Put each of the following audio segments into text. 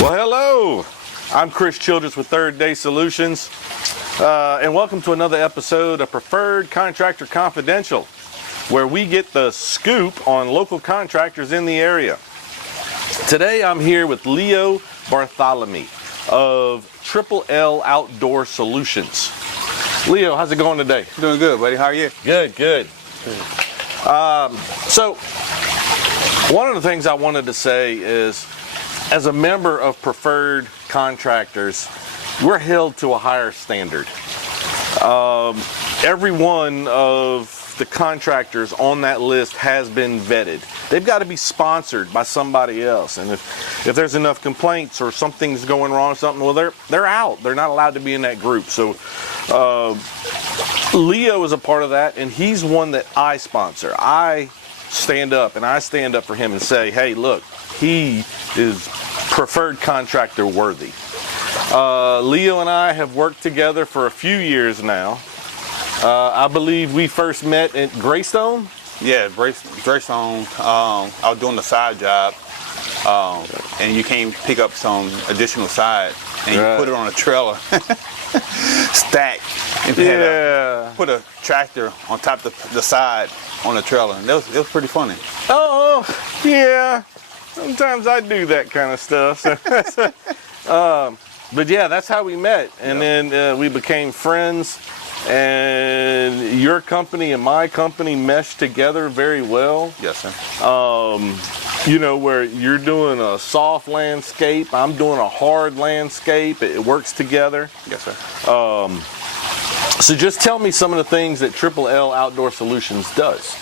Well, hello. I'm Chris Childress with Third Day Solutions, and welcome to another episode of Preferred Contractor Confidential, where we get the scoop on local contractors in the area. Today I'm here with Leo Bartholomew of Triple L Outdoor Solutions. Leo, how's it going today? Doing good, buddy. How are you? Good. So, one of the things I wanted to say is, as a member of Preferred Contractors, we're held to a higher standard. Every one of the contractors on that list has been vetted. They've got to be sponsored by somebody else, and if there's enough complaints or something's going wrong or something, well, they're out. They're not allowed to be in that group. So Leo is a part of that, and he's one that I sponsor. I stand up for him and say, hey, look, he is preferred contractor worthy. Leo and I have worked together for a few years now. I believe we first met at Greystone. Yeah, Greystone. I was doing the side job, and you came pick up some additional side, and you put it on a trailer, stack, and put a tractor on top of the side on the trailer. And it was pretty funny. Oh, yeah. Sometimes I do that kind of stuff. But yeah, that's how we met. And then we became friends. And your company and my company meshed together very well. Yes, sir. You know, where you're doing a soft landscape, I'm doing a hard landscape. It works together. Yes, sir. So just tell me some of the things that Triple L Outdoor Solutions does.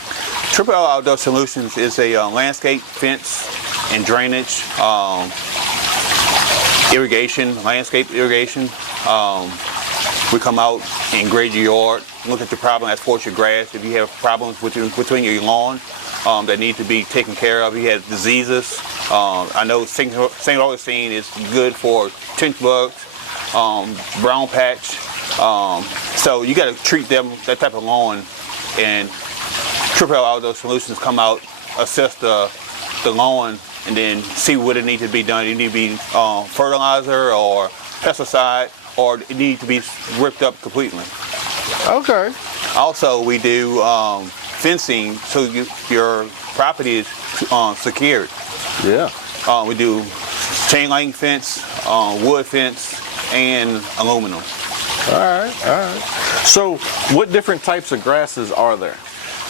Triple L Outdoor Solutions is a landscape, fence, and drainage, irrigation, landscape irrigation. We come out and grade your yard, look at the problem as far as your grass. If you have problems between your lawn that need to be taken care of, you have diseases. I know St. Augustine is good for tench bugs, brown patch. So you got to treat that type of lawn, and Triple L Outdoor Solutions come out, assess the lawn, and then see what it needs to be done. It needs to be fertilizer or pesticide, or it needs to be ripped up completely. Okay. Also, we do fencing, so your property is secured. Yeah. We do chain link fence, wood fence, and aluminum. All right. So, what different types of grasses are there?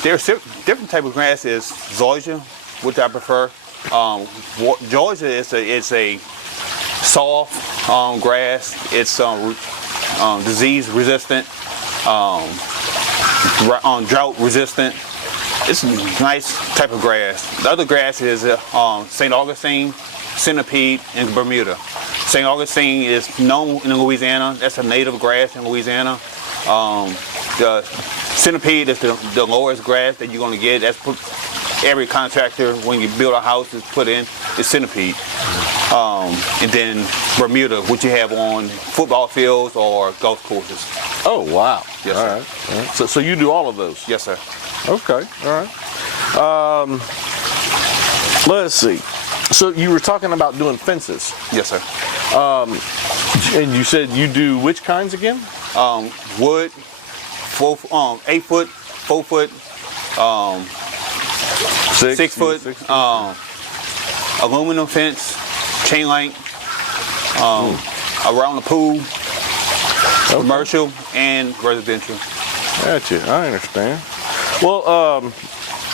There's different type of grasses. Zoysia, which I prefer. Georgia is a soft grass. It's disease resistant, drought resistant. It's a nice type of grass. The other grass is St. Augustine, centipede, and Bermuda. St. Augustine is known in Louisiana. That's a native grass in Louisiana. The centipede is the lowest grass that you're going to get. That's every contractor, when you build a house, is put in is centipede. And then Bermuda, which you have on football fields or golf courses. Oh, wow. Yes, all sir. Right. All right. So you do all of those? Yes, sir. Okay. All right. Let's see. So you were talking about doing fences. Yes, sir. And you said you do which kinds again? Wood, 8 foot, 4 foot, 6 foot, aluminum fence, chain link, around the pool, commercial and residential. Gotcha. I understand. Well,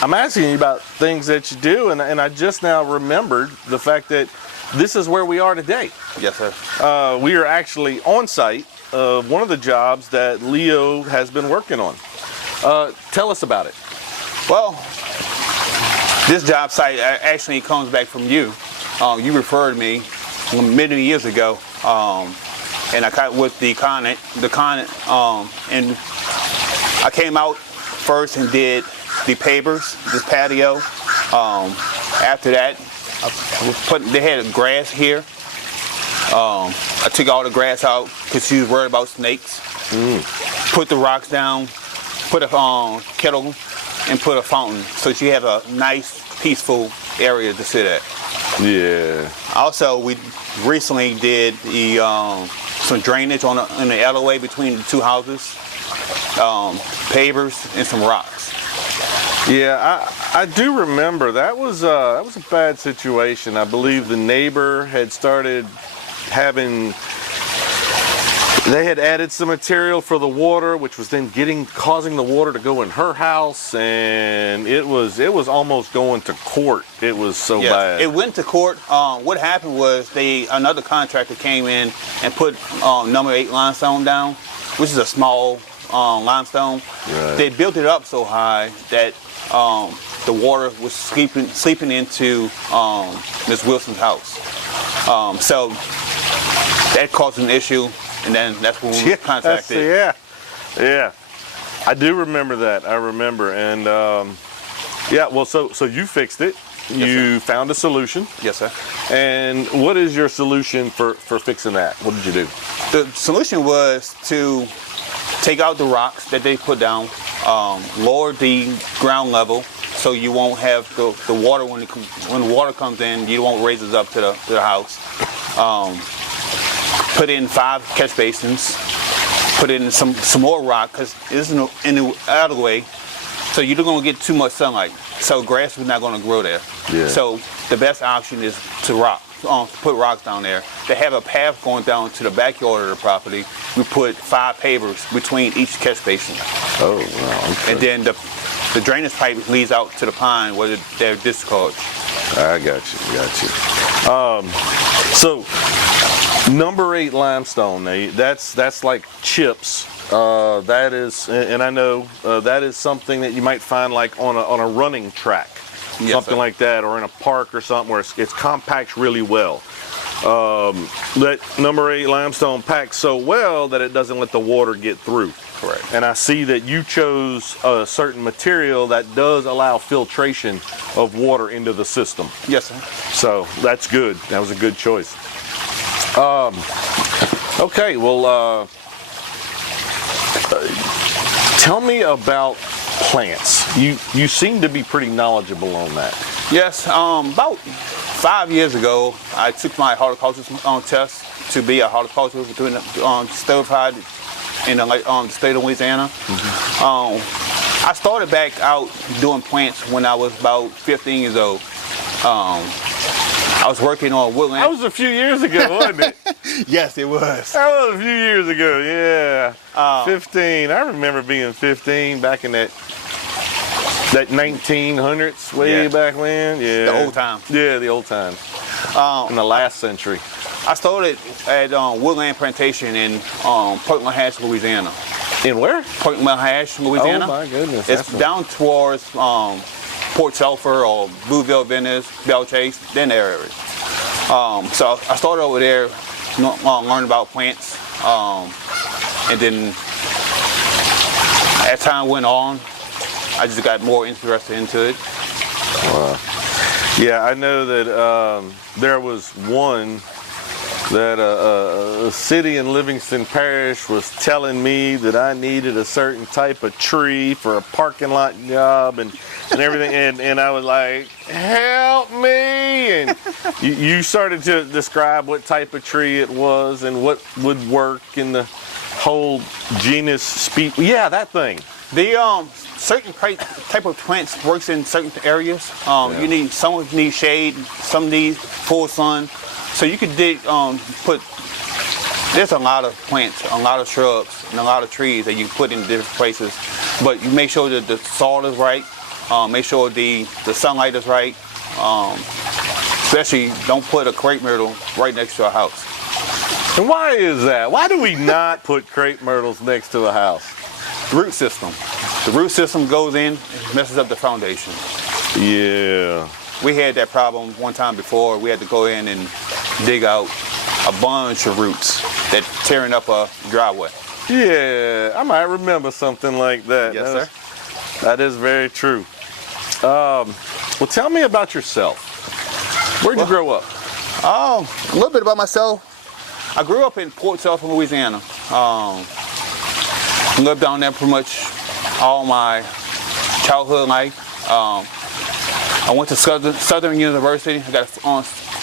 I'm asking you about things that you do, and I just now remembered the fact that this is where we are today. Yes, sir. We are actually on site of one of the jobs that Leo has been working on. Tell us about it. Well, this job site actually comes back from you. You referred me many years ago, and I got with the Connet, and I came out first and did the pavers, this patio. After that, they had grass here. I took all the grass out because she was worried about snakes. Put the rocks down, put a kettle, and put a fountain, so she had a nice, peaceful area to sit at. Yeah. Also, we recently did the some drainage in the alleyway between the two houses, pavers and some rocks. Yeah, I do remember that was a bad situation. I believe the neighbor had started having. They had added some material for the water, which was then causing the water to go in her house, and it was almost going to court. It was so bad. It went to court. What happened was another contractor came in and put number 8 limestone down, which is a small limestone. Right. They built it up so high that the water was seeping into Ms. Wilson's house. So that caused an issue. And then that's when we contacted. Yeah. I do remember that. I remember. And well, so you fixed it. You found a solution. Yes, sir. And what is your solution for fixing that? What did you do? The solution was to take out the rocks that they put down, lower the ground level so you won't have the water when the water comes in, you won't raise it up to the house. Put in 5 catch basins, put in some more rock because it's in the alleyway, so you're not going to get too much sunlight. So grass is not going to grow there. Yeah. So the best option is to put rocks down there. They have a path going down to the backyard of the property. We put 5 pavers between each catch basin. Oh, wow. Okay. And then the drainage pipe leads out to the pond where they're discharged. I got you. So number 8 limestone, that's like chips. That is, and I know that is something that you might find like on a running track, Yes, something sir. like that, or in a park or something where it compacts really well. That number 8 limestone packs so well that it doesn't let the water get through. Correct. And I see that you chose a certain material that does allow filtration of water into the system. Yes, sir. So that's good. That was a good choice. Okay, well, tell me about plants. You seem to be pretty knowledgeable on that. Yes, about 5 years ago, I took my horticulture test to be a horticulturist certified in the state of Louisiana. I started back out doing plants when I was about 15 years old. I was working on woodland. That was a few years ago, wasn't it? Yes, it was. That was a few years ago, yeah. 15. I remember being 15 back in that 1900s, way back when. Yeah. The old times. Yeah, the old times. In the last century. I started at Woodland Plantation in Point Lahash, Louisiana. In where? Point Lahash, Louisiana. Oh my goodness. It's down towards Port Sulphur or Bouville, Venice, Belle Chase, then area. So I started over there, learning about plants, and then as time went on, I just got more interested into it. Wow. Yeah, I know that there was one that a city in Livingston Parish was telling me that I needed a certain type of tree for a parking lot job and everything, and I was like, help me, and you started to describe what type of tree it was and what would work in the whole genus species. Yeah, that thing. The certain type of plants works in certain areas. Some need shade, some need full sun. So you could there's a lot of plants, a lot of shrubs, and a lot of trees that you put in different places. But you make sure that the soil is right, make sure the sunlight is right. Especially don't put a crepe myrtle right next to a house. And why is that? Why do we not put crepe myrtles next to a house? Root system. The root system goes in and messes up the foundation. Yeah. We had that problem one time before. We had to go in and dig out a bunch of roots that tearing up a driveway. Yeah, I might remember something like that. Yes, sir. That is very true. Well, tell me about yourself. Where'd you grow up? A little bit about myself. I grew up in Port Sulphur, Louisiana. Lived down there pretty much all my childhood life. I went to Southern University. I got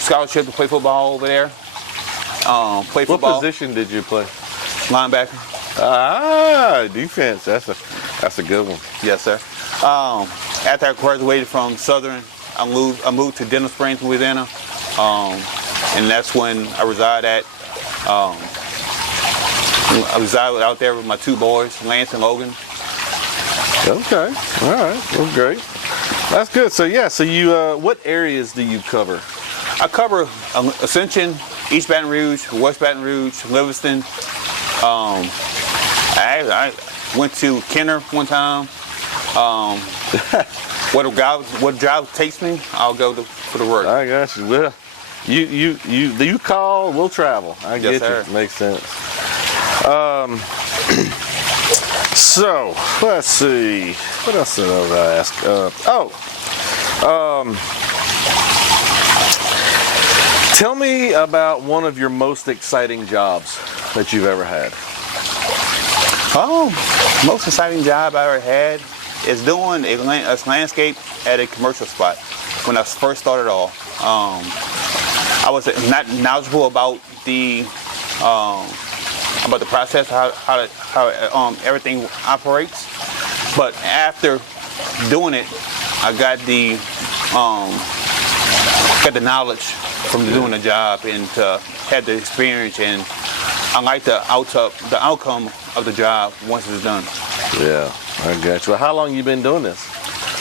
scholarship to play football over there. Play What football. position did you play? Linebacker. Defense. That's a good one. Yes, sir. After I graduated from Southern, I moved to Denham Springs, Louisiana, and that's when I reside at. I reside out there with my two boys, Lance and Logan. Okay. All right. Well, great. That's good. So yeah. So you, what areas do you cover? I cover Ascension, East Baton Rouge, West Baton Rouge, Livingston. I went to Kenner one time. What job takes me, I'll go for the work. I got you. Well, you call, we'll travel. I Yes, get sir. you. Makes sense. So let's see. What else did I ask? Tell me about one of your most exciting jobs that you've ever had. Most exciting job I ever had is doing a landscape at a commercial spot. When I first started off, I was not knowledgeable about the process, how everything operates. But after doing it, I got the knowledge from doing the job and had the experience, and I like the outcome of the job once it's done. Yeah, I got you. Well, how long you been doing this?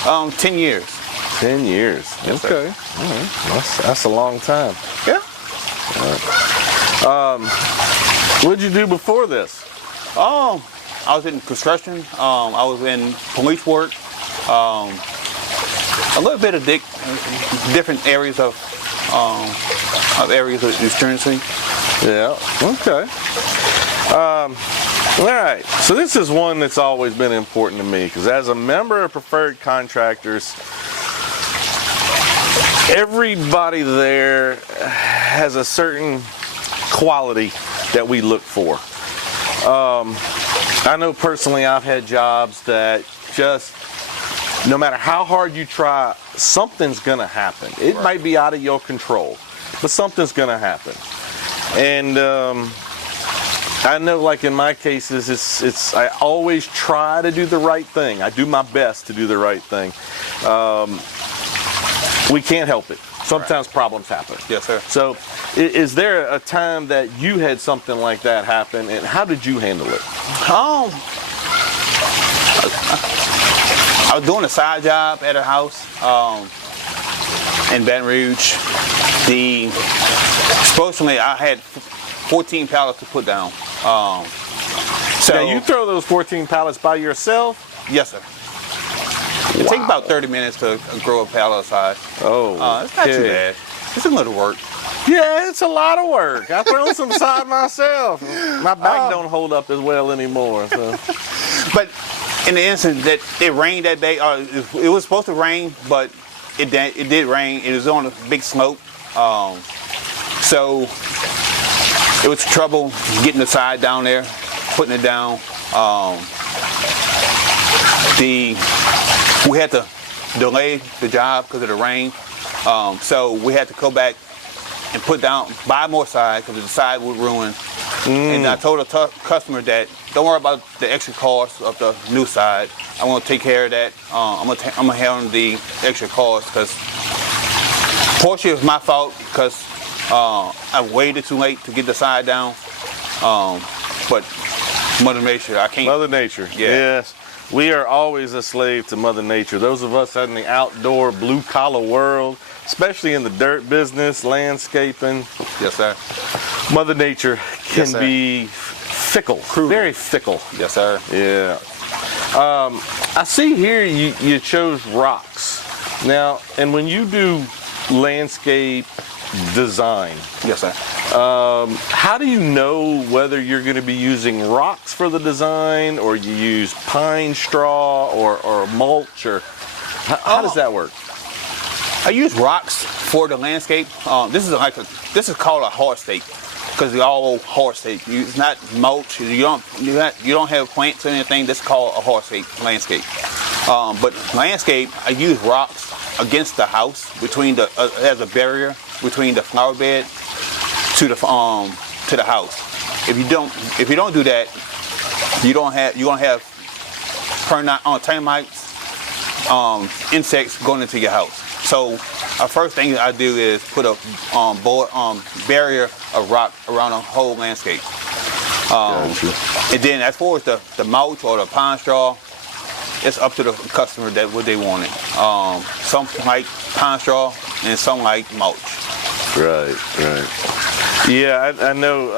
10 years. 10 years. Yes, okay. sir. All right. That's a long time. Yeah. What'd you do before this? I was in construction. I was in police work. A little bit of different areas of experiencing. Yeah. Okay. All right. So this is one that's always been important to me because as a member of Preferred Contractors, everybody there has a certain quality that we look for. I know personally I've had jobs that just, no matter how hard you try, something's gonna happen. It might be out of your control, but something's gonna happen. And I know, like in my cases, I always try to do the right thing. I do my best to do the right thing. We can't help it. Sometimes problems happen. Yes, sir. So, is there a time that you had something like that happen, and how did you handle it? I was doing a side job at a house in Baton Rouge. Supposedly I had 14 pallets to put down. So Now, you throw those 14 pallets by yourself? Yes, sir. It takes about 30 minutes to grow a pallet size. Oh, it's not too bad. It's a little work. Yeah, it's a lot of work. I throw some side myself. My back don't hold up as well anymore. So. But in the instance that it rained that day, it was supposed to rain, but it did rain. It was on a big slope, so it was trouble getting the side down there, putting it down. We had to delay the job because of the rain, so we had to go back and buy more side because the side would ruin. And I told the customer that don't worry about the extra cost of the new side. I'm gonna take care of that. I'm gonna handle the extra cost because portion is my fault because I waited too late to get the side down. But Mother Nature, I can't. Mother Nature, Yeah. Yes. We are always a slave to Mother Nature. Those of us in the outdoor blue-collar world, especially in the dirt business, landscaping. Yes, sir. Mother Nature can Yes, sir. be fickle, very fickle. Yes, sir. Yeah. I see here you chose rocks. Now, and when you do landscape design, Yes, sir. how do you know whether you're going to be using rocks for the design, or you use pine straw or mulch, or how does that work? I use rocks for the landscape. This is called a hard stake because they're all hard stake. It's not mulch. You don't have plants or anything. This is called a hard stake landscape. But landscape, I use rocks against the house between as a barrier between the flower bed to the house. If you don't do that, you're gonna have termites, insects going into your house. So our first thing I do is put a barrier of rock around the whole landscape. And then as far as the mulch or the pine straw, it's up to the customer that what they wanted. Some like pine straw and some like mulch. Right. Yeah, I know.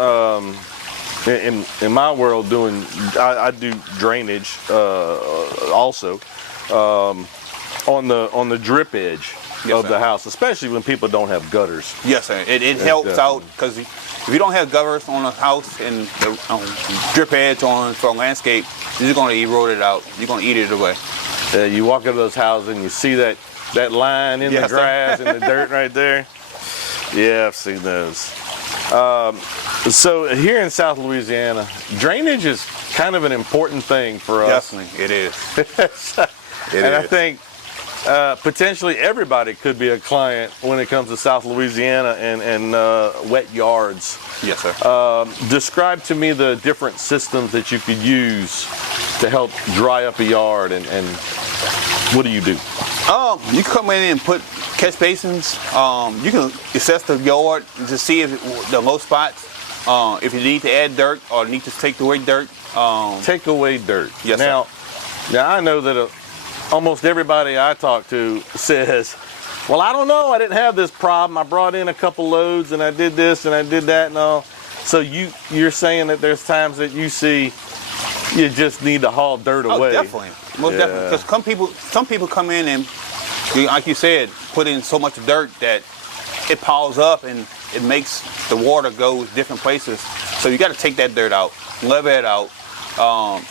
In my world, I do drainage also on the drip edge of the house, especially when people don't have gutters. Yes, sir. It helps out because if you don't have gutters on a house and the drip edge for a landscape, you're just going to erode it out. You're going to eat it away. You walk into those houses and you see that line in the grass and the dirt right there. Yeah, I've seen those. So here in South Louisiana, drainage is kind of an important thing for us. Definitely, it is. I think potentially everybody could be a client when it comes to South Louisiana and wet yards. Yes, sir. Describe to me the different systems that you could use to help dry up a yard, and what do you do? You can come in and put catch basins. You can assess the yard to see if the low spots. If you need to add dirt or need to take away dirt. Take away dirt. Yes, now, sir. Now I know that almost everybody I talk to says, well, I don't know, I didn't have this problem. I brought in a couple loads and I did this and I did that and all. So you're saying that there's times that you see you just need to haul dirt away. Definitely. Most definitely. Because some people come in and, like you said, put in so much dirt that it piles up and it makes the water go different places. So you got to take that dirt out, level it out.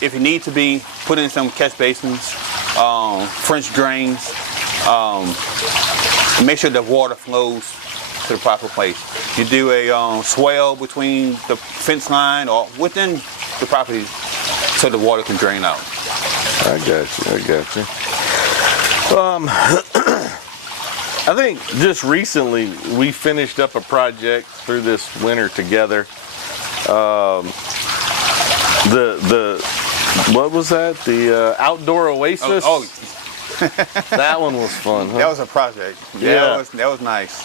If you need to be, put in some catch basins, French drains, make sure the water flows to the proper place. You do a swell between the fence line or within the property so the water can drain out. I got you. I think just recently we finished up a project through this winter together. What was that? The outdoor oasis. That one was fun. Huh? That was a project. Yeah, that was nice.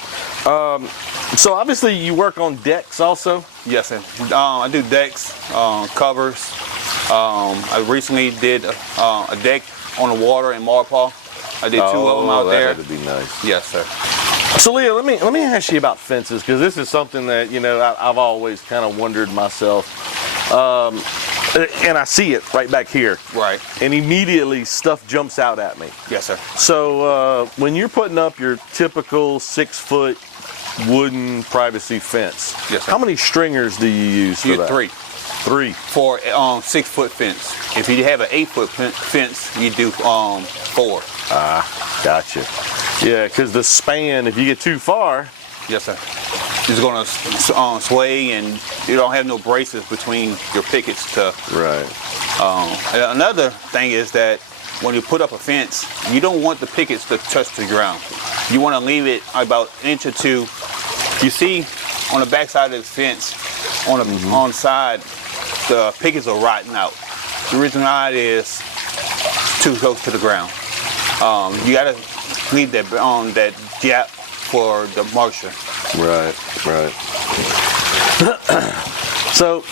So obviously you work on decks also. Yes, sir. I do decks, covers. I recently did a deck on the water in Marpaw. I did 2 of them out there. That would be nice. Yes, sir. So Leah, let me ask you about fences, because this is something that I've always kind of wondered myself. And I see it right back here. Right. And immediately stuff jumps out at me. Yes, sir. So when you're putting up your typical 6-foot wooden privacy fence, yes, sir, how many stringers do you use for that? 3. 3 for 6-foot fence. If you have an 8-foot fence, you do 4. Gotcha. Yeah, because the span, if you get too far. Yes, sir. It's going to sway, and you don't have no braces between your pickets to. Right. Another thing is that when you put up a fence, you don't want the pickets to touch the ground. You want to leave it about an inch or 2. You see on the back side of the fence, on the side, the pickets are rotting out. The reason why is too close to the ground. You got to leave that that gap for the moisture. Right. So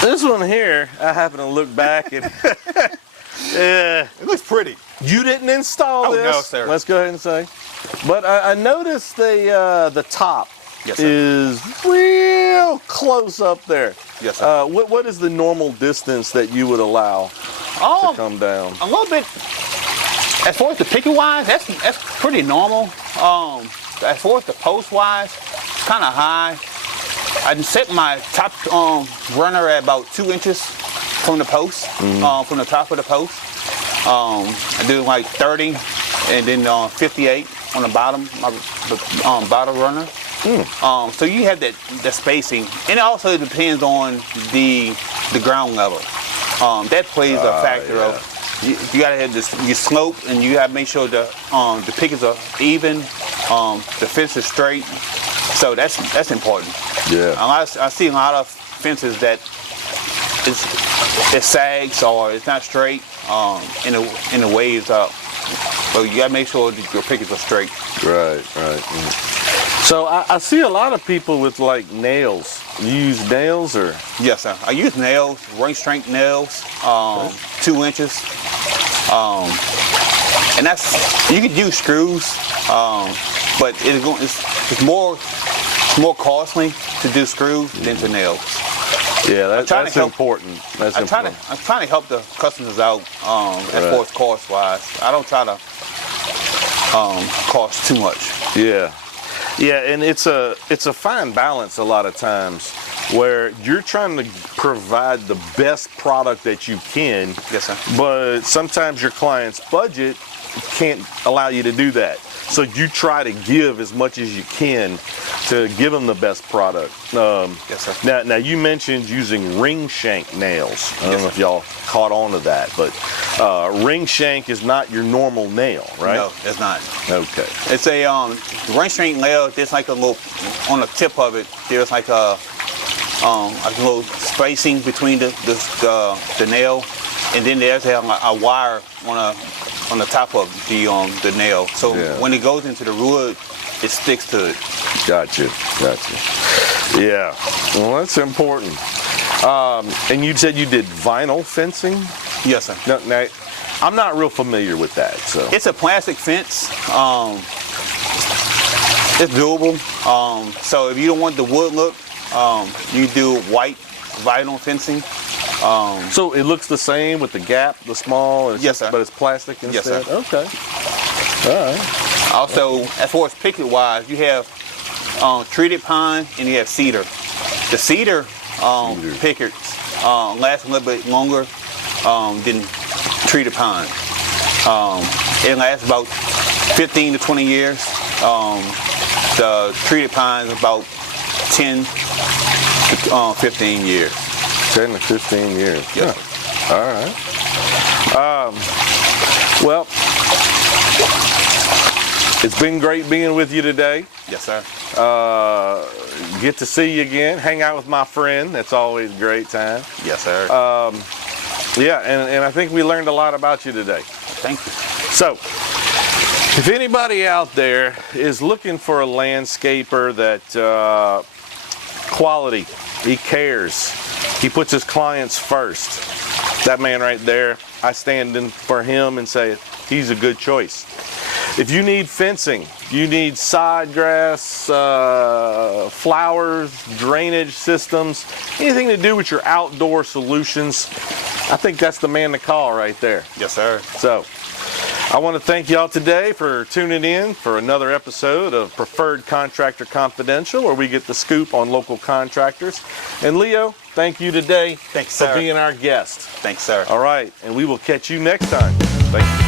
this one here, I happen to look back and it looks pretty. You didn't install this. No, sir. Let's go ahead and say. But I noticed the top, yes, sir, is real close up there. Yes, sir. What is the normal distance that you would allow to come down? A little bit. As far as the picket wise, that's pretty normal. As far as the post wise, it's kind of high. I set my top runner at about 2 inches from the post, from the top of the post. I do like 30 and then 58 on the bottom, the bottom runner. So you have that spacing, and it also depends on the ground level. That plays a factor of you gotta have your slope, and you gotta make sure the pickets are even. the fence is straight. So that's important. Yeah. I see a lot of fences that it sags or it's not straight in the waves up. So you gotta make sure that your pickets are straight. Right. So I see a lot of people with like nails. You use nails or? Yes, sir. I use nails, ring strength nails, 2 inches. And you could use screws, but it's more costly to do screws than to nails. Yeah, that's important. I'm trying to help the customers out as far as cost wise. I don't try to cost too much. Yeah, and it's a fine balance a lot of times where you're trying to provide the best product that you can. Yes, sir. But sometimes your client's budget can't allow you to do that. So you try to give as much as you can to give them the best product. Yes, sir. Now you mentioned using ring shank nails. I don't know if y'all caught on to that, but ring shank is not your normal nail, right? No, it's not. Okay. It's a ring shank nail. There's like a little on the tip of it. There's like a little spacing between the nail, and then there's a wire on the top of the nail. So when it goes into the wood, it sticks to it. Gotcha. Yeah, well, that's important. And you said you did vinyl fencing? Yes, sir. Now, I'm not real familiar with that. So it's a plastic fence. It's doable. So if you don't want the wood look, you do white vinyl fencing. So it looks the same with the gap, the small, yes, sir. But it's plastic instead? Yes, sir. Okay. All right. Also, as far as picket wise, you have treated pine and you have cedar. The cedar pickets last a little bit longer than treated pine. It lasts about 15 to 20 years. The treated pine is about 10 to 15 years. 10 to 15 years. Yes. All right. Well, it's been great being with you today. Yes, sir. Get to see you again. Hang out with my friend. That's always a great time. Yes, sir. Yeah, and I think we learned a lot about you today. Thank you. So, if anybody out there is looking for a landscaper that quality, he cares, he puts his clients first, that man right there, I stand in for him and say he's a good choice. If you need fencing, you need side grass, flowers, drainage systems, anything to do with your outdoor solutions, I think that's the man to call right there. Yes, sir. So, I want to thank y'all today for tuning in for another episode of Preferred Contractor Confidential, where we get the scoop on local contractors. And Leo, thank you today Thanks, sir. for being our guest. Thanks, sir. All right, and we will catch you next time. Thank you.